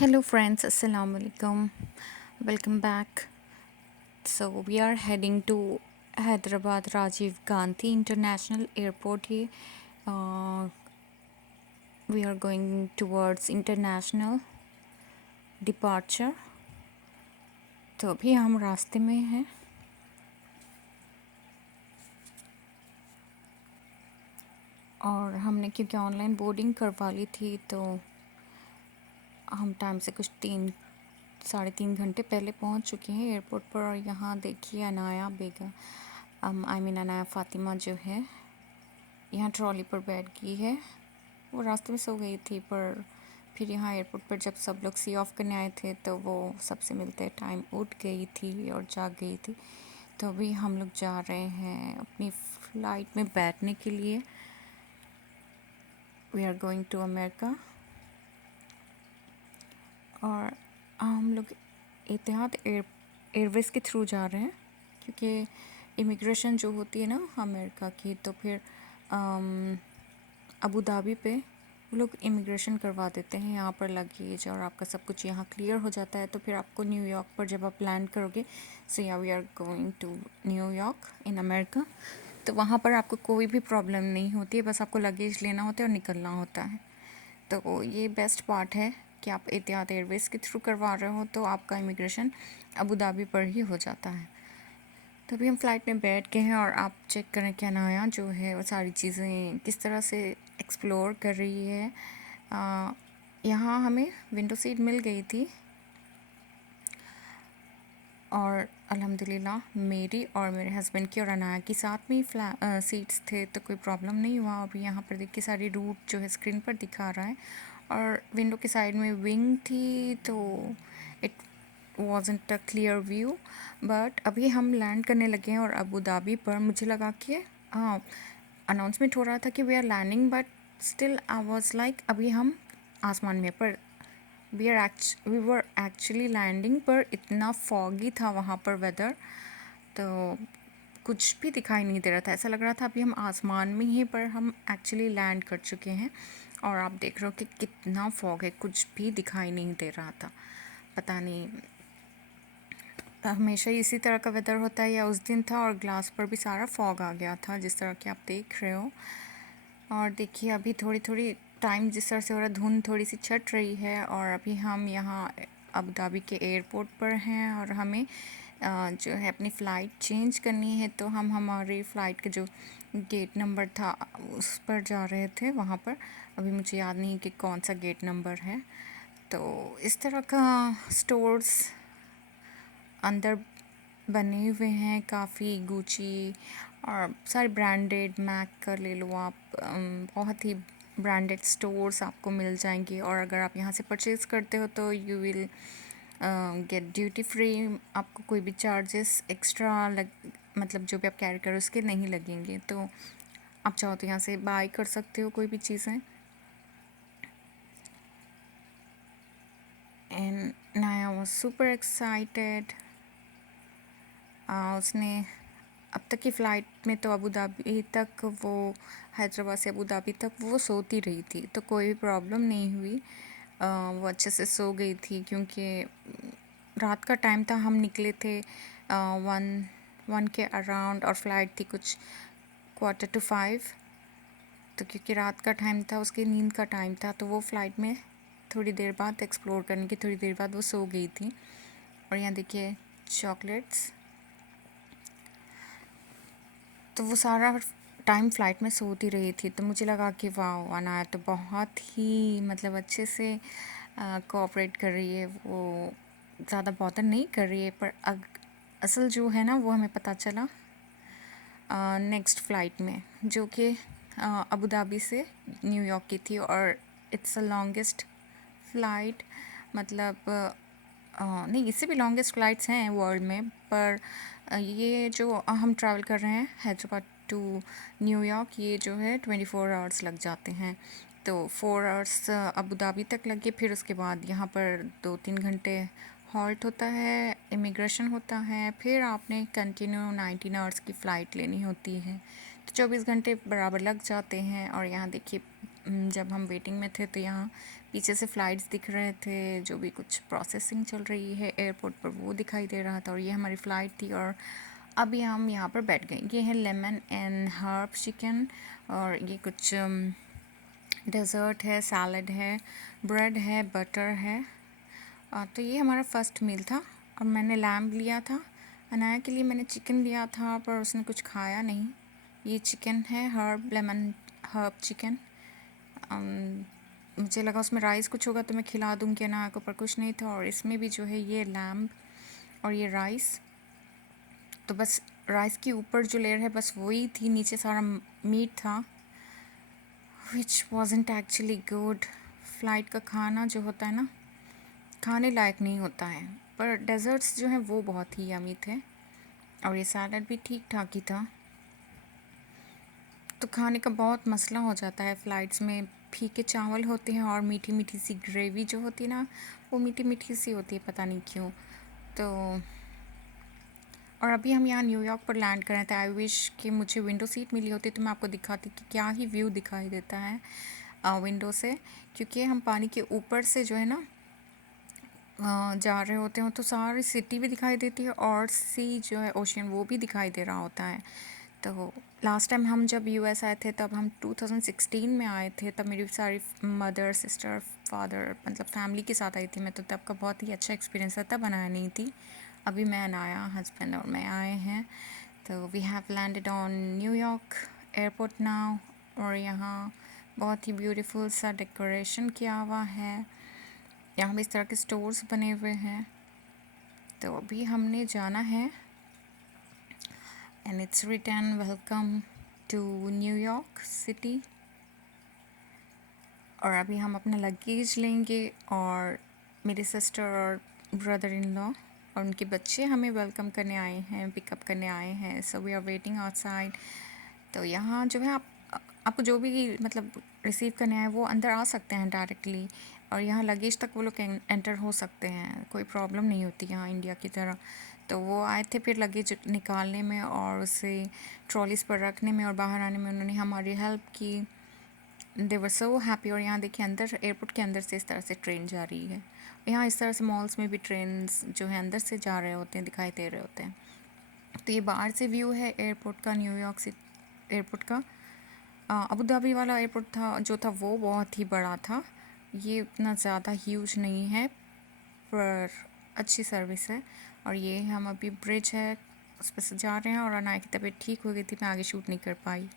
Hello, friends. Assalamu alaikum. Welcome back. So, we are heading to Hyderabad Rajiv Gandhi International Airport here. Uh, we are going towards international departure. तो अभी हम रास्ते में हैं और हमने क्योंकि ऑनलाइन बोर्डिंग करवा ली थी तो हम टाइम से कुछ 3-3.5 घंटे पहले पहुंच चुके हैं एयरपोर्ट पर। और यहाँ देखिए अनाया बेगम अनाया फ़ातिमा जो है यहाँ ट्रॉली पर बैठ गई है। वो रास्ते में सो गई थी, पर फिर यहाँ एयरपोर्ट पर जब सब लोग सी ऑफ करने आए थे तो वो सबसे मिलते टाइम उठ गई थी और जाग गई थी। तो अभी हम लोग जा रहे हैं अपनी फ़्लाइट में बैठने के लिए। We are going to America और हम लोग एतिहाद एयरवेज़ के थ्रू जा रहे हैं क्योंकि इमिग्रेशन जो होती है ना अमेरिका की, तो फिर अबू धाबी पे वो लोग इमिग्रेशन करवा देते हैं यहाँ पर लगेज और आपका सब कुछ यहाँ क्लियर हो जाता है। तो फिर आपको न्यूयॉर्क पर जब आप लैंड करोगे, सो या we are going to New York in America, तो वहाँ पर आपको कोई भी प्रॉब्लम नहीं होती है, बस आपको लगेज लेना होता है और निकलना होता है। तो ये बेस्ट पार्ट है कि आप एतिहाद एयरवेज़ के थ्रू करवा रहे हो तो आपका इमिग्रेशन अबू धाबी पर ही हो जाता है। तो अभी हम फ़्लाइट में बैठ गए हैं और आप चेक करें कि अनाया जो है वो सारी चीज़ें किस तरह से एक्सप्लोर कर रही है। यहाँ हमें विंडो सीट मिल गई थी और अल्हम्दुलिल्लाह मेरी और मेरे हस्बैंड की और अनाया की साथ में ही सीट्स थे, तो कोई प्रॉब्लम नहीं हुआ। अभी यहाँ पर देखिए सारी रूट जो है स्क्रीन पर दिखा रहा है और विंडो के साइड में विंग थी तो it wasn't a clear view। But अभी हम लैंड करने लगे हैं और अबू धाबी पर मुझे लगा कि हाँ अनाउंसमेंट हो रहा था कि we are landing, but still I was like अभी हम आसमान में, पर वी वर एक्चुअली लैंडिंग। पर इतना फॉगी था वहाँ पर वेदर, तो कुछ भी दिखाई नहीं दे रहा था। ऐसा लग रहा था अभी हम आसमान में ही, पर हम एक्चुअली लैंड कर चुके हैं। और आप देख रहे हो कि कितना फॉग है, कुछ भी दिखाई नहीं दे रहा था। पता नहीं हमेशा ही इसी तरह का वेदर होता है या उस दिन था, और ग्लास पर भी सारा फॉग आ गया था जिस तरह कि आप देख रहे हो। और देखिए अभी थोड़ी थोड़ी टाइम जिस तरह से हो रहा है, धुंध थोड़ी सी छट रही है और अभी हम यहाँ अबू धाबी के एयरपोर्ट पर हैं और हमें जो है अपनी फ़्लाइट चेंज करनी है। तो हम हमारी फ़्लाइट का जो गेट नंबर था उस पर जा रहे थे वहाँ पर। अभी मुझे याद नहीं कि कौन सा गेट नंबर है। तो इस तरह का स्टोर्स अंदर बने हुए हैं, काफ़ी गुची और सारे ब्रांडेड, मैक का ले लो आप, बहुत ही ब्रांडेड स्टोर्स आपको मिल जाएंगे। और अगर आप यहाँ से परचेज़ करते हो तो you will get duty free. आपको कोई भी चार्जेस एक्स्ट्रा मतलब जो भी आप कैरी करो उसके नहीं लगेंगे। तो आप चाहो तो यहाँ से बाय कर सकते हो कोई भी चीज़ें। एंड नाया वाज सुपर एक्साइटेड। उसने अब तक की फ़्लाइट में तो अबू धाबी तक वो हैदराबाद से अबू धाबी तक वो सोती रही थी, तो कोई भी प्रॉब्लम नहीं हुई। वो अच्छे से सो गई थी क्योंकि रात का टाइम था, हम निकले थे 1 के अराउंड और फ़्लाइट थी कुछ 4:45। तो क्योंकि रात का टाइम था, उसकी नींद का टाइम था, तो वो फ़्लाइट में थोड़ी देर बाद एक्सप्लोर करने की थोड़ी देर बाद वो सो गई थी। और यहाँ देखिए चॉकलेट्स, तो वो सारा टाइम फ़्लाइट में सोती रही थी। तो मुझे लगा कि वाह अनाया तो बहुत ही मतलब अच्छे से कोऑपरेट कर रही है, वो ज़्यादा बॉदर नहीं कर रही है। पर असल जो है ना वो हमें पता चला नेक्स्ट फ़्लाइट में, जो कि अबू धाबी से न्यूयॉर्क की थी। और इट्स अ लॉन्गेस्ट फ़्लाइट, मतलब नहीं इससे भी लॉन्गेस्ट फ़्लाइट्स हैं वर्ल्ड में, पर ये जो हम ट्रैवल कर रहे हैं हैदराबाद टू न्यूयॉर्क, ये जो है 24 आवर्स लग जाते हैं। तो 4 आवर्स अबू धाबी तक लगे, फिर उसके बाद यहाँ पर 2-3 घंटे हॉल्ट होता है, इमिग्रेशन होता है, फिर आपने कंटिन्यू 19 आवर्स की फ़्लाइट लेनी होती है। तो 24 घंटे बराबर लग जाते हैं। और यहाँ देखिए जब हम वेटिंग में थे तो यहाँ पीछे से फ़्लाइट्स दिख रहे थे, जो भी कुछ प्रोसेसिंग चल रही है एयरपोर्ट पर वो दिखाई दे रहा था, और ये हमारी फ़्लाइट थी। और अभी हम यहाँ पर बैठ गए। ये है लेमन एंड हर्ब चिकन, और ये कुछ डेज़र्ट है, सैलड है, ब्रेड है, बटर है। तो ये हमारा फ़र्स्ट मील था। और मैंने लैम्ब लिया था, अनाया के लिए मैंने चिकन लिया था, पर उसने कुछ खाया नहीं। ये चिकन है, लेमन हर्ब चिकन। मुझे लगा उसमें राइस कुछ होगा तो मैं खिला दूँगी अनाया को, पर कुछ नहीं था। और इसमें भी जो है ये लैम्ब और ये राइस, तो बस राइस के ऊपर जो लेयर है बस वही थी, नीचे सारा मीट था, विच वॉजेंट एक्चुअली गुड। फ़्लाइट का खाना जो होता है ना, खाने लायक नहीं होता है, पर डेज़र्ट्स जो हैं वो बहुत ही यमी थे, और ये सैलड भी ठीक ठाक ही था। तो खाने का बहुत मसला हो जाता है फ़्लाइट्स में। फीके चावल होते हैं और मीठी मीठी सी ग्रेवी जो होती है ना, वो मीठी मीठी सी होती है, पता नहीं क्यों। तो और अभी हम यहाँ न्यूयॉर्क पर लैंड कर रहे थे। आई विश कि मुझे विंडो सीट मिली होती तो मैं आपको दिखाती कि क्या ही व्यू दिखाई देता है विंडो से, क्योंकि हम पानी के ऊपर से जो है ना जा रहे होते हैं, तो सारी सिटी भी दिखाई देती है, और सी जो है ओशियन वो भी दिखाई दे रहा होता है। तो लास्ट टाइम हम जब यूएस आए थे तब हम 2016 में आए थे, तब मेरी सारी मदर सिस्टर फादर मतलब फैमिली के साथ आई थी मैं, तो तब का बहुत ही अच्छा एक्सपीरियंस था, तब बनाया नहीं थी। अभी मैं अनाया हस्बैंड और मैं आए हैं, तो we have landed on New York airport now. और यहाँ बहुत ही ब्यूटीफुल सा डेकोरेशन किया हुआ है, यहाँ भी इस तरह के स्टोर्स बने हुए हैं। तो अभी हमने जाना है, and it's written welcome to New York city. और अभी हम अपना लगेज लेंगे, और मेरी सिस्टर और ब्रदर इन लॉ और उनके बच्चे हमें वेलकम करने आए हैं, पिकअप करने आए हैं। So we are waiting outside. तो यहाँ जो है आपको जो भी मतलब रिसीव करने आए वो अंदर आ सकते हैं डायरेक्टली, और यहाँ लगेज तक वो लोग एंटर हो सकते हैं, कोई प्रॉब्लम नहीं होती यहाँ इंडिया की तरह। तो वो आए थे फिर लगेज निकालने में और उसे ट्रॉलीज़ पर रखने में और बाहर आने में उन्होंने हमारी हेल्प की। दे वर सो हैप्पी। और यहाँ देखिए अंदर एयरपोर्ट के अंदर से इस तरह से ट्रेन जा रही है। यहाँ इस तरह से मॉल्स में भी ट्रेन जो है अंदर से जा रहे होते हैं, दिखाई दे रहे होते हैं। तो ये बाहर से व्यू है एयरपोर्ट का, न्यूयॉर्क सिटी एयरपोर्ट का। अबू धाबी वाला एयरपोर्ट था जो था वो बहुत ही बड़ा था, ये उतना ज़्यादा ह्यूज नहीं है, पर अच्छी सर्विस है। और ये हम अभी ब्रिज है उस पर से जा रहे हैं, और अनाया की तबीयत ठीक हो गई थी, मैं आगे शूट नहीं कर पाई।